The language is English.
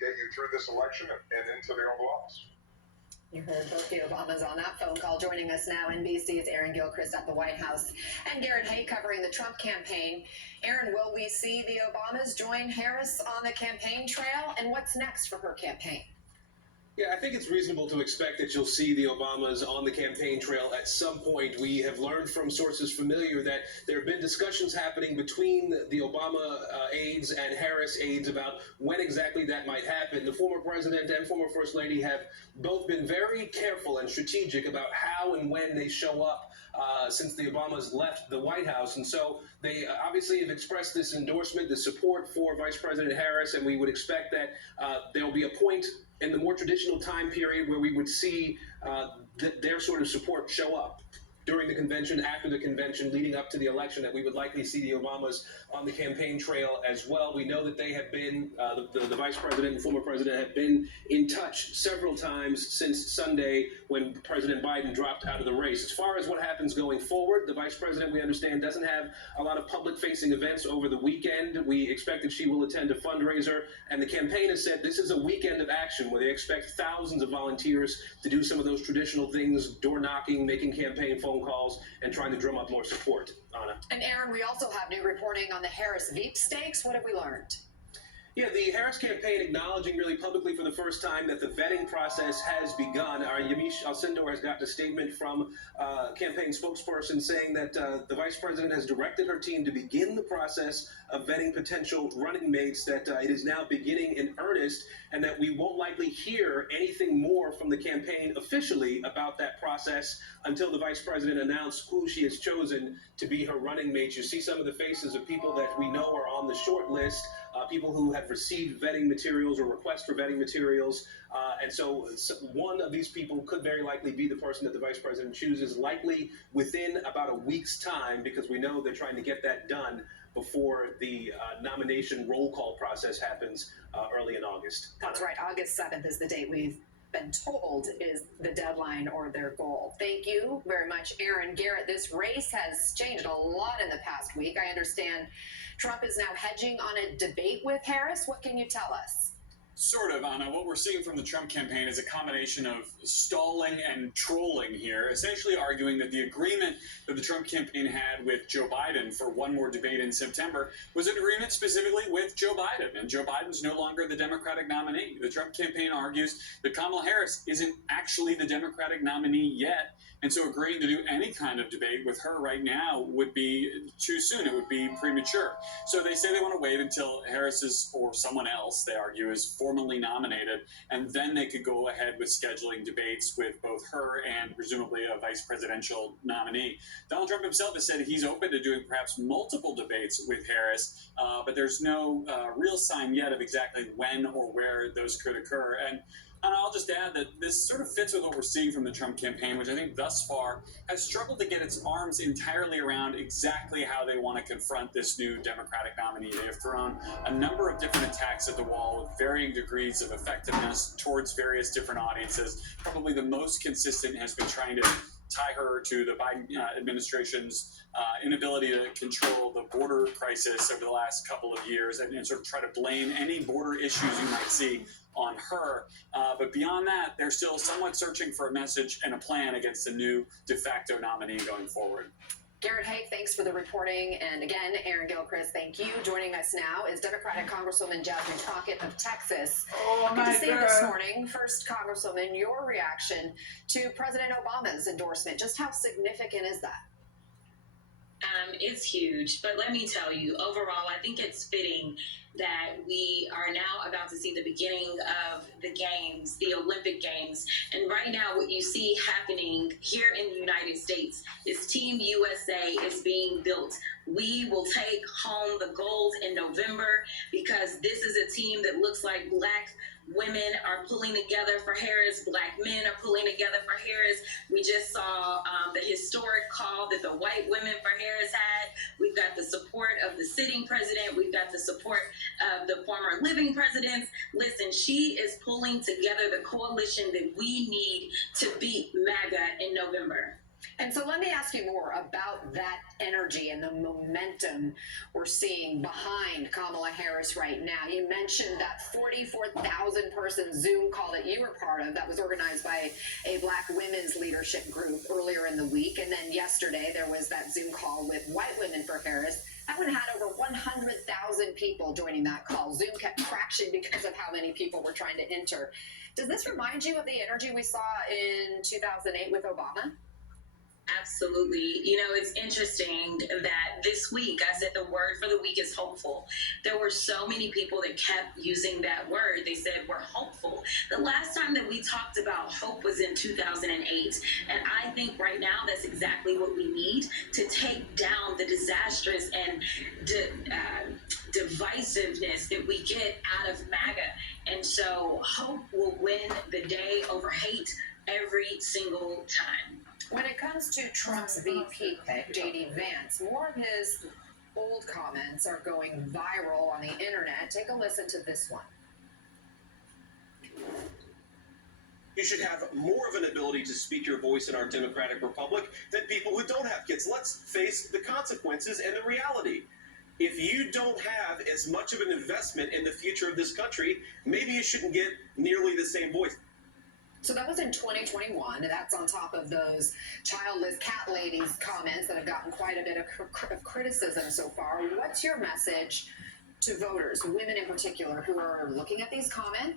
get you through this election and into the Oval Office. You heard both the Obamas on that phone call. Joining us now, NBC's Aaron Gilchrist at the White House and Garrett Hay covering the Trump campaign. Aaron, will we see the Obamas join Harris on the campaign trail? And what's next for her campaign? Yeah, I think it's reasonable to expect that you'll see the Obamas on the campaign trail at some point. We have learned from sources familiar that there have been discussions happening between the Obama aides and Harris aides about when exactly that might happen. The former president and former first lady have both been very careful and strategic about how and when they show up since the Obamas left the White House. And so they obviously have expressed this endorsement, the support for Vice President Harris, and we would expect that there'll be a point in the more traditional time period where we would see their sort of support show up during the convention, after the convention, leading up to the election, that we would likely see the Obamas on the campaign trail as well. We know that they have been, the vice president and former president have been in touch several times since Sunday when President Biden dropped out of the race. As far as what happens going forward, the vice president, we understand, doesn't have a lot of public-facing events over the weekend. We expect that she will attend a fundraiser, and the campaign has said this is a weekend of action where they expect thousands of volunteers to do some of those traditional things, door knocking, making campaign phone calls, and trying to drum up more support. Anna. And Aaron, we also have new reporting on the Harris Veep stakes. What have we learned? Yeah, the Harris campaign acknowledging really publicly for the first time that the vetting process has begun. Our Yamiche Alcindor has gotten a statement from campaign spokesperson saying that the vice president has directed her team to begin the process of vetting potential running mates, that it is now beginning in earnest, and that we won't likely hear anything more from the campaign officially about that process until the vice president announces who she has chosen to be her running mates. You see some of the faces of people that we know are on the short list, people who have received vetting materials or requests for vetting materials. And so one of these people could very likely be the person that the vice president chooses, likely within about a week's time, because we know they're trying to get that done before the nomination roll call process happens early in August. That's right. August 7th is the date we've been told is the deadline or their goal. Thank you very much, Aaron. Garrett, this race has changed a lot in the past week. I understand Trump is now hedging on a debate with Harris. What can you tell us? Sort of, Anna. What we're seeing from the Trump campaign is a combination of stalling and trolling here, essentially arguing that the agreement that the Trump campaign had with Joe Biden for one more debate in September was an agreement specifically with Joe Biden, and Joe Biden's no longer the Democratic nominee. The Trump campaign argues that Kamala Harris isn't actually the Democratic nominee yet, and so agreeing to do any kind of debate with her right now would be too soon. It would be premature. So they say they want to wait until Harris is, or someone else, they argue, is formally nominated, and then they could go ahead with scheduling debates with both her and presumably a vice presidential nominee. Donald Trump himself has said he's open to doing perhaps multiple debates with Harris, but there's no real sign yet of exactly when or where those could occur. And I'll just add that this sort of fits with what we're seeing from the Trump campaign, which I think thus far has struggled to get its arms entirely around exactly how they want to confront this new Democratic nominee. They have thrown a number of different attacks at the wall with varying degrees of effectiveness towards various different audiences. Probably the most consistent has been trying to tie her to the Biden administration's inability to control the border crisis over the last couple of years, and sort of try to blame any border issues you might see on her. But beyond that, they're still somewhat searching for a message and a plan against the new de facto nominee going forward. Garrett Hay, thanks for the reporting. And again, Aaron Gilchrist, thank you. Joining us now is Democratic Congresswoman Jasmine Crockett of Texas. Good to see you this morning. First, Congresswoman, your reaction to President Obama's endorsement. Just how significant is that? It's huge, but let me tell you, overall, I think it's fitting that we are now about to see the beginning of the games, the Olympic Games. And right now, what you see happening here in the United States is Team USA is being built. We will take home the gold in November because this is a team that looks like Black women are pulling together for Harris. Black men are pulling together for Harris. We just saw the historic call that the white women for Harris had. We've got the support of the sitting president. We've got the support of the former living presidents. Listen, she is pulling together the coalition that we need to beat MAGA in November. And so let me ask you more about that energy and the momentum we're seeing behind Kamala Harris right now. You mentioned that 44,000 person Zoom call that you were part of that was organized by a Black women's leadership group earlier in the week. And then yesterday there was that Zoom call with White Women for Harris. That one had over 100,000 people joining that call. Zoom kept crashing because of how many people were trying to enter. Does this remind you of the energy we saw in 2008 with Obama? Absolutely. You know, it's interesting that this week, I said the word for the week is hopeful. There were so many people that kept using that word. They said, we're hopeful. The last time that we talked about hope was in 2008. And I think right now that's exactly what we need to take down the disastrous and divisiveness that we get out of MAGA. And so hope will win the day over hate every single time. When it comes to Trump's VP pick, JD Vance, more of his old comments are going viral on the internet. Take a listen to this one. You should have more of an ability to speak your voice in our democratic republic than people who don't have kids. Let's face the consequences and the reality. If you don't have as much of an investment in the future of this country, maybe you shouldn't get nearly the same voice. So that was in 2021, and that's on top of those childless cat ladies comments that have gotten quite a bit of criticism so far. What's your message to voters, women in particular, who are looking at these comments